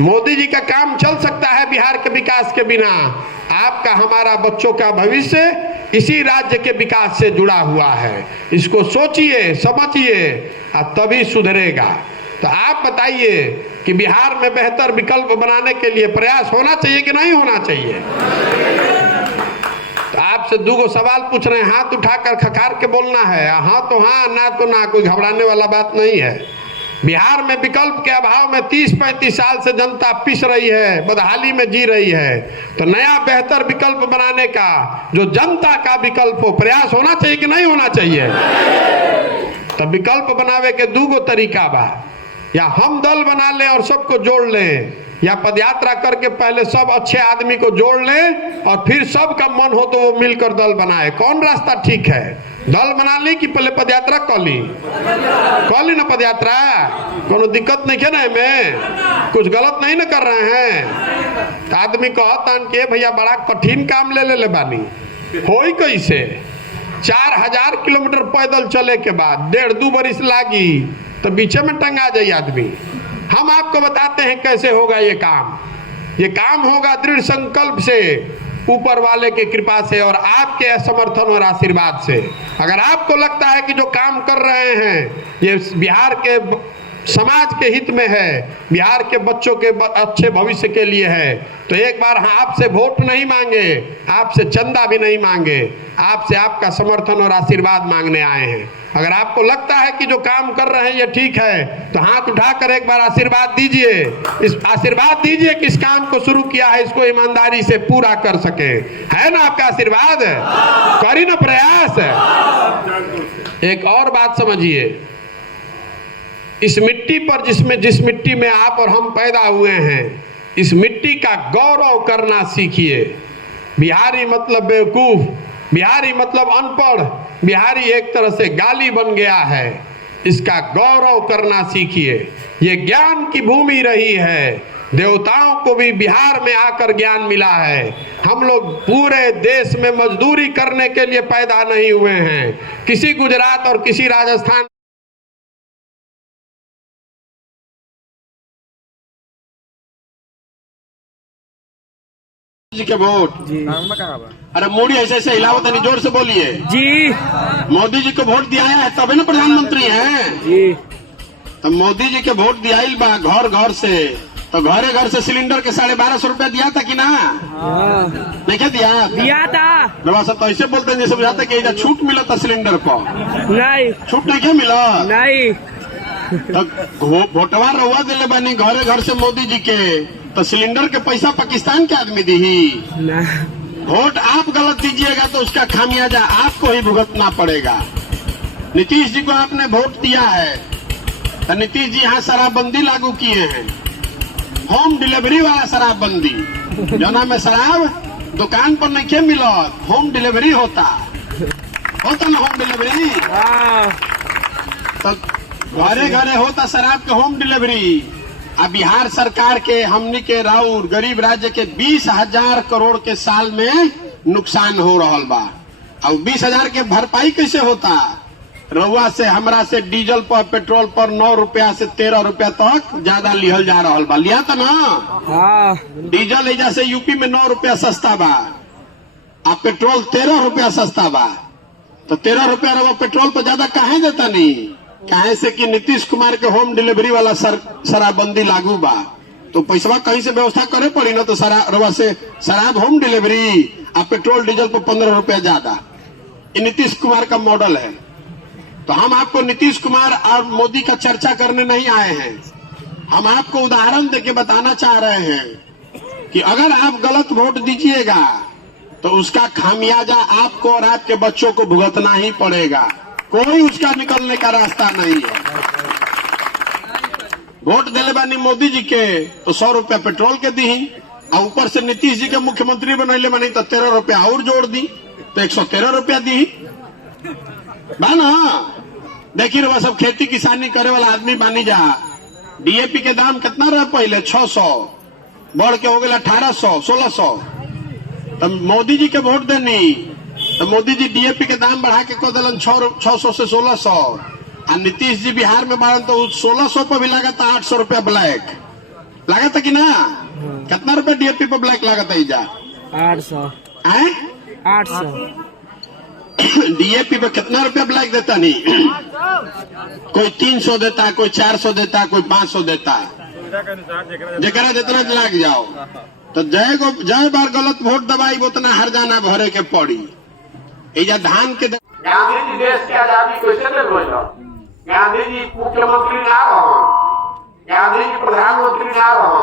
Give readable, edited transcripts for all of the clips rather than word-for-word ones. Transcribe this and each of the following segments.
मोदी जी का काम चल सकता है बिहार के विकास के बिना। आपका हमारा बच्चों का भविष्य इसी राज्य के विकास से जुड़ा हुआ है। इसको सोचिए, समझिए और तभी सुधरेगा। तो आप बताइए कि बिहार में बेहतर विकल्प बनाने के लिए प्रयास होना चाहिए कि नहीं होना चाहिए? तो आपसे दो सवाल पूछ रहे हैं, हाथ उठाकर खखार के बोलना है। हाँ तो हाँ, ना तो ना, कोई घबराने वाला बात नहीं है। बिहार में विकल्प के अभाव में 30-35 साल से जनता पिस रही है, बदहाली में जी रही है। तो नया बेहतर विकल्प बनाने का जो जनता का विकल्प हो, प्रयास होना चाहिए कि नहीं होना चाहिए? तो विकल्प बनावे के दो तरीका बा, या हम दल बना लें और सबको जोड़ लें, या पदयात्रा करके पहले सब अच्छे आदमी को जोड़ लें और फिर सबका मन हो तो वो मिलकर दल बनाए। कौन रास्ता ठीक है? दल बना ली कि पहले पदयात्रा कली ना? पदयात्रा कोनो दिक्कत नहीं है ना, में कुछ गलत नहीं ना कर रहे हैं। तो आदमी कहता कि भैया बड़ा कठिन काम ले बानी, होई कैसे? 4000 किलोमीटर पैदल चले के बाद 1.5-2 बरिस लागी तो बीचे में टंगा जाए आदमी। हम आपको बताते हैं कैसे होगा ये काम। ये काम होगा दृढ़ संकल्प से, ऊपर वाले की कृपा से और आपके समर्थन और आशीर्वाद से। अगर आपको लगता है कि जो काम कर रहे हैं ये बिहार के समाज के हित में है, बिहार के बच्चों के अच्छे भविष्य के लिए है, तो एक बार आपसे वोट नहीं मांगे, आपसे चंदा भी नहीं मांगे, आपसे आपका समर्थन और आशीर्वाद मांगने आए हैं। अगर आपको लगता है कि जो काम कर रहे हैं ये ठीक है, तो हाथ उठाकर एक बार आशीर्वाद दीजिए। इस आशीर्वाद दीजिए कि इस काम को शुरू किया है इसको ईमानदारी से पूरा कर सके। है ना आपका आशीर्वाद? करी ना प्रयास। एक और बात समझिए, इस मिट्टी पर जिस मिट्टी में आप और हम पैदा हुए हैं, इस मिट्टी का गौरव करना सीखिए। बिहारी मतलब बेवकूफ, बिहारी मतलब अनपढ़, बिहारी एक तरह से गाली बन गया है। इसका गौरव करना सीखिए। ये ज्ञान की भूमि रही है, देवताओं को भी बिहार में आकर ज्ञान मिला है। हम लोग पूरे देश में मजदूरी करने के लिए पैदा नहीं हुए हैं। किसी गुजरात और किसी राजस्थान जी के वोट जी। अरे मोदी ऐसे ऐसे हिलाओ, तनी जोर से बोलिए जी। मोदी जी को वोट दिया है तभी ना प्रधानमंत्री हैं जी। तो मोदी जी के वोट दिया बा घर घर से, तो घरे घर से सिलेंडर के 1250 रुपया दिया था कि ना? नहीं क्या दिया था? रवा सब तो ऐसे बोलते हैं जैसे बुझाते कि छूट मिला था सिलेंडर पर। नहीं, छूट नहीं क्या मिला? नहीं। तो वोटवा रवा दिले बानी घरे घर से मोदी जी के, तो सिलेंडर के पैसा पाकिस्तान के आदमी दी ही। वोट आप गलत दीजिएगा तो उसका खामियाजा आपको ही भुगतना पड़ेगा। नीतीश जी को आपने वोट दिया है तो नीतीश जी यहाँ शराबबंदी लागू किए हैं, होम डिलीवरी वाला शराबबंदी। जना में शराब दुकान पर नहीं मिला, होम डिलीवरी होता ना, होम डिलीवरी। तो घरे घरे होता शराब के होम डिलीवरी। अब बिहार सरकार के हमनी के राउर गरीब राज्य के 20,000 करोड़ के साल में नुकसान हो रहा बा। अब 20,000 के भरपाई कैसे होता? रउआ से हमरा से डीजल पर पेट्रोल पर 9 रुपया से 13 रुपया तक ज्यादा लिहल जा रहा बा। लिया था ना? डीजल एजा से यूपी में 9 रुपया सस्ता बा, अब पेट्रोल 13 रुपया सस्ता बा। तो 13 रुपया रउआ पेट्रोल पर ज्यादा काहे देता नहीं? काहे से कि नीतीश कुमार के होम डिलीवरी वाला शराबबंदी लागू बा, तो पैसा कहीं से व्यवस्था करे पड़ी ना। तो रवा से शराब होम डिलीवरी और पेट्रोल डीजल पर 15 रुपया ज्यादा। ये नीतीश कुमार का मॉडल है। तो हम आपको नीतीश कुमार और मोदी का चर्चा करने नहीं आए हैं, हम आपको उदाहरण देके बताना चाह रहे हैं कि अगर आप गलत वोट दीजिएगा तो उसका खामियाजा आपको और आपके बच्चों को भुगतना ही पड़ेगा। कोई उसका निकलने का रास्ता नहीं है। वोट दिले बानी मोदी जी के तो 100 रुपया पेट्रोल के दी, और ऊपर से नीतीश जी के मुख्यमंत्री बनैले बानी तो 13 रुपया और जोड़ दी, तो 113 रुपया दी बा ना। देखिए वह सब खेती किसानी करे वाला आदमी बानी जा। डीएपी के दाम कितना रहे पहले? 600, बढ़ के हो गया 1800, 1600। तो मोदी जी के वोट देनी तो मोदी जी डीएपी के दाम बढ़ा के को दिलन 600 से 1600, और नीतीश जी बिहार में बारन तो 1600 पर भी लगा था 800 रुपया ब्लैक। लागत कि ना? कितना रुपए डीएपी पर ब्लैक लागत है? 800 800 डीएपी पे कितना रुपया ब्लैक देता नहीं? कोई 300 देता, कोई 400 देता, कोई 500 देता। जरा जितना लाग जाओ तो जय बार गलत वोट दबाई उतना हर जाना भरे के पड़ी। एजा धान के गांधी जी देश की आजादी कैसे दे बोलो? गांधी जी मुख्यमंत्री ना रहो, गांधी जी प्रधानमंत्री ना रहो,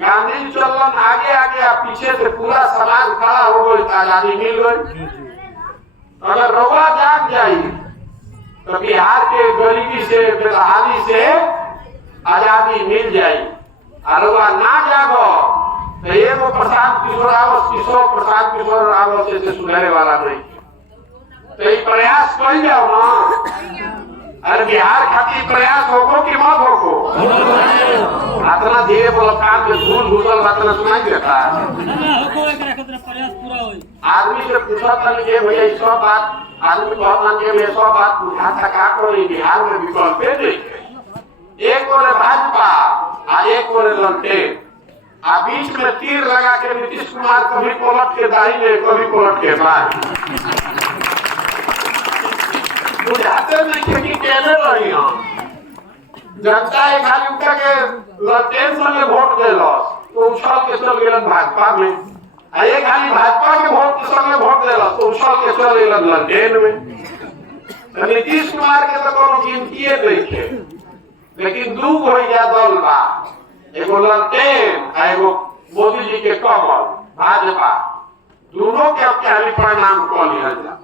गांधी जी चलन आगे आगे पीछे से पूरा समाज खड़ा हो गई, आजादी मिल गई। अगर रउआ जाग जाई तो बिहार के गरीबी से बेहाली से आजादी मिल जाई। और रउआ ना जागो तो एगो प्रशांत किशोर रावत से सुधरे वाला नहीं। तो ये प्रयास कर जाओ ना। अरे बिहार खातिर प्रयास होको कि मत होको? इतना धीरे बोलो, कान में धूल घुसल बात ना सुनाई देता। आदमी से पूछा था कि भैया सब बात आदमी बहुत मानते हैं, सब बात बुझा था का करो बिहार में विकल्प नहीं। एक ओर भाजपा और एक ओर ललटेन, आ बीच में तीर लगा के नीतीश कुमार कभी पलट के दाहिने कभी पलट के बाएं। बुझाते नहीं कि केने रही हम जनता एक खाली उठा के ललटेन संगे वोट देलस तो उछल के चल गेलन भाजपा में, आ एक खाली भाजपा के वोट संगे वोट देलस तो उछल के चल गेलन ललटेन में। नीतीश कुमार के तो कोनो गिनती नहीं है, लेकिन दू हो या दल बा, एगो ललटेन आ एगो मोदी जी के कमल भाजपा, दोनों के अब क्या परिणाम कह लिया जा।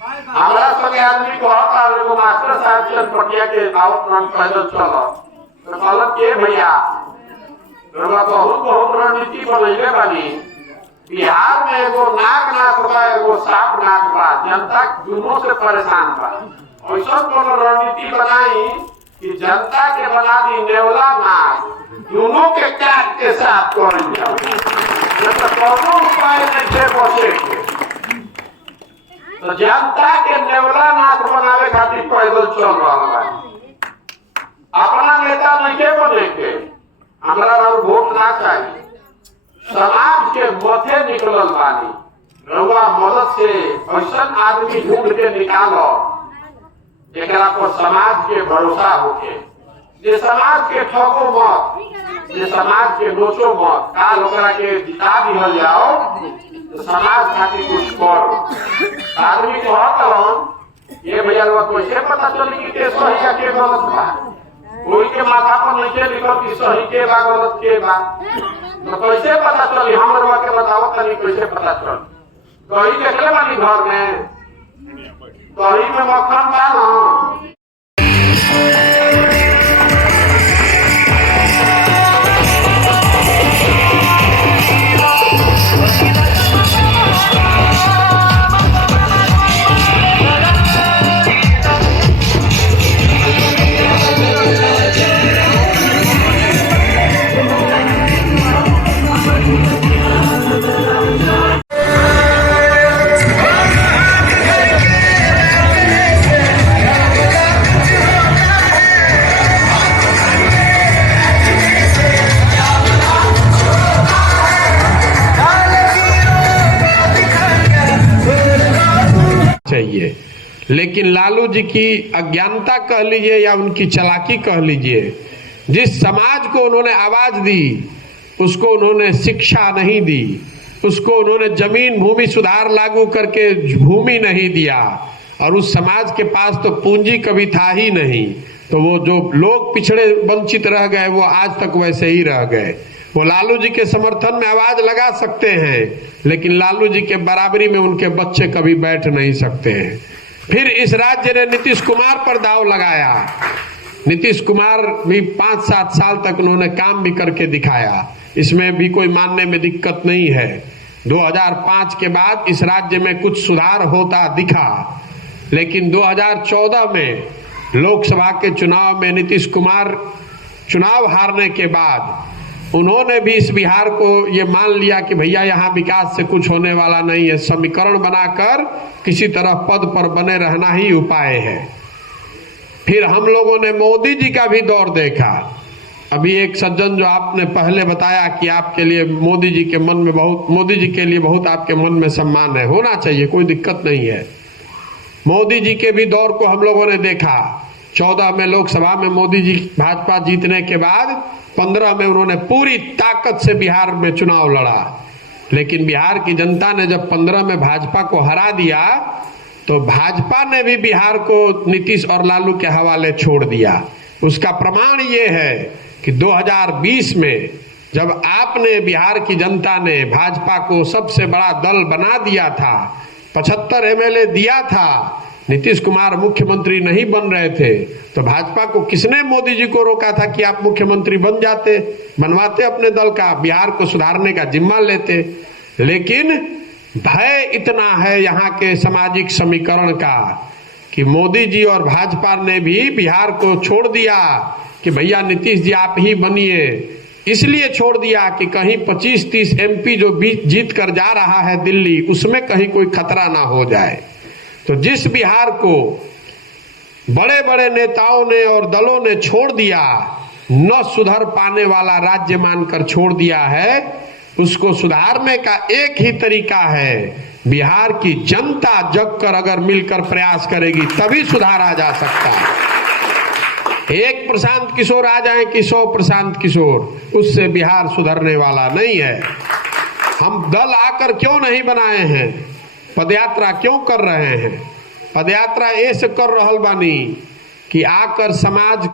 हमारा संगे आदमी कहता एगो मास्टर साहब चंद पटिया के दावत रंग पैदल चलो तो कहलक के भैया बहुत रणनीति बनैले बानी। बिहार में एगो नाक बा, एगो साफ नाक बा, जनता दोनों से परेशान बा। ऐसा कोनो रणनीति बनाई कि जनता के बना दी नेवला नाक, दोनों के काट के साफ कर जाओ। तो कोनो उपाय नहीं बचे के। तो जनता के नेवला नाथ बनावे खातिर पैदल चल रहा है। अपना नेता नहीं के बने के हमरा और वोट ना चाहिए, समाज के मथे निकलल बानी। रउआ मदद से ऐसा आदमी ढूंढ के निकालो जेकरा पर समाज के भरोसा होके, जे समाज के ठगो मत, जे समाज के नोचो मत। काल ओकरा के जिता दिहल जाओ तो समाज खातिर कुछ करो। आदमी कहत ये भैया कैसे पता चली कि के सही या के गलत बा? कोई के माथा पर नहीं लिखल कि सही के बा गलत के बा, तो कैसे पता चली? हम लोग के बताओ तनी कैसे पता चल? कहीं देखले बानी घर में, कहीं में मक्खन बा ना। चाहिए, लेकिन लालू जी की अज्ञानता कह लीजिए या उनकी चालाकी कह लीजिए, जिस समाज को उन्होंने आवाज दी उसको उन्होंने शिक्षा नहीं दी, उसको उन्होंने जमीन भूमि सुधार लागू करके भूमि नहीं दिया, और उस समाज के पास तो पूंजी कभी था ही नहीं। तो वो जो लोग पिछड़े वंचित रह गए वो आज तक वैसे ही रह गए। वो लालू जी के समर्थन में आवाज लगा सकते हैं, लेकिन लालू जी के बराबरी में उनके बच्चे कभी बैठ नहीं सकते हैं। फिर इस राज्य ने नीतीश कुमार पर दाव लगाया। नीतीश कुमार भी 5-7 साल तक उन्होंने काम भी करके दिखाया, इसमें भी कोई मानने में दिक्कत नहीं है। 2005 के बाद इस राज्य में कुछ सुधार होता दिखा, लेकिन 2014 में लोकसभा के चुनाव में नीतीश कुमार चुनाव हारने के बाद उन्होंने भी इस बिहार को ये मान लिया कि भैया यहाँ विकास से कुछ होने वाला नहीं है, समीकरण बनाकर किसी तरह पद पर बने रहना ही उपाय है। फिर हम लोगों ने मोदी जी का भी दौर देखा। अभी एक सज्जन जो आपने पहले बताया कि आपके लिए मोदी जी के मन में बहुत, मोदी जी के लिए बहुत आपके मन में सम्मान है, होना चाहिए, कोई दिक्कत नहीं है। मोदी जी के भी दौर को हम लोगों ने देखा। 14 में लोकसभा में मोदी जी भाजपा जीतने के बाद 15 में उन्होंने पूरी ताकत से बिहार में चुनाव लड़ा, लेकिन बिहार की जनता ने जब 15 में भाजपा को हरा दिया तो भाजपा ने भी बिहार को नीतीश और लालू के हवाले छोड़ दिया। उसका प्रमाण ये है कि 2020 में जब आपने, बिहार की जनता ने भाजपा को सबसे बड़ा दल बना दिया था, 75 एमएलए दिया था, नीतीश कुमार मुख्यमंत्री नहीं बन रहे थे, तो भाजपा को किसने, मोदी जी को रोका था कि आप मुख्यमंत्री बन जाते, बनवाते अपने दल का, बिहार को सुधारने का जिम्मा लेते। लेकिन भय इतना है यहाँ के सामाजिक समीकरण का कि मोदी जी और भाजपा ने भी बिहार को छोड़ दिया कि भैया नीतीश जी आप ही बनिए। इसलिए छोड़ दिया कि कहीं 25-30 एमपी जो जीत कर जा रहा है दिल्ली, उसमें कहीं कोई खतरा ना हो जाए। तो जिस बिहार को बड़े बड़े नेताओं ने और दलों ने छोड़ दिया, न सुधर पाने वाला राज्य मानकर छोड़ दिया है, उसको सुधारने का एक ही तरीका है, बिहार की जनता जग कर अगर मिलकर प्रयास करेगी तभी सुधार आ जा सकता है। एक प्रशांत किशोर आ जाए कि 100 प्रशांत किशोर, उससे बिहार सुधरने वाला नहीं है। हम दल आकर क्यों नहीं बनाए हैं, पदयात्रा क्यों कर रहे हैं? पदयात्रा ऐसे कर रहल बानी कि आकर समाज